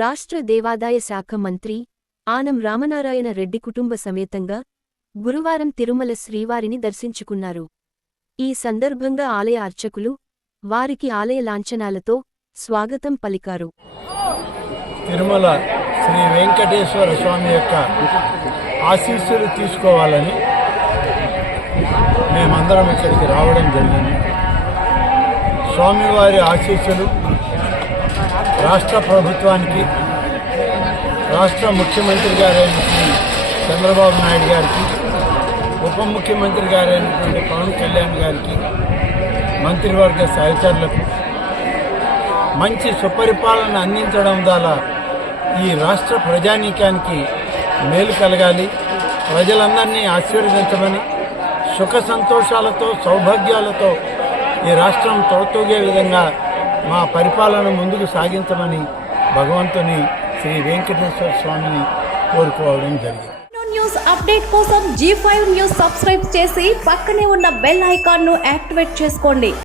రాష్ట్ర దేవాదాయ శాఖ మంత్రి ఆనం రామనారాయణ రెడ్డి కుటుంబ సమేతంగా గురువారం తిరుమల శ్రీవారిని దర్శించుకున్నారు. ఈ సందర్భంగా ఆలయ అర్చకులు వారికి ఆలయ లాంఛనాలతో స్వాగతం పలికారు. తిరుమల శ్రీ వెంకటేశ్వర స్వామి యొక్క ఆశీస్సులు తీసుకోవాలని మేమందరం ఇక్కడికి రావడం జరిగింది. స్వామివారి ఆశీస్సులు రాష్ట్ర ప్రభుత్వానికి, రాష్ట్ర ముఖ్యమంత్రి గారైన చంద్రబాబు నాయుడు గారికి, ఉప ముఖ్యమంత్రి గారైనటువంటి పవన్ కళ్యాణ్ గారికి, మంత్రివర్గ సహచరులకు మంచి సుపరిపాలన అందించడం ద్వారా ఈ రాష్ట్ర ప్రజానీకానికి మేలు కలగాలి, ప్రజలందరినీ ఆశీర్వదించమని, సుఖ సంతోషాలతో సౌభాగ్యాలతో ఈ రాష్ట్రం తొలతూగే విధంగా మా పరిపాలన ముందుకు సాగించమని భగవంతుని శ్రీ వెంకటేశ్వర స్వామిని కోరుకోవడం జరిగింది. న్యూస్ అప్డేట్ కోసం G5 న్యూస్ సబ్స్క్రైబ్ చేసి పక్కనే ఉన్న బెల్ ఐకాన్ ను యాక్టివేట్ చేసుకోండి.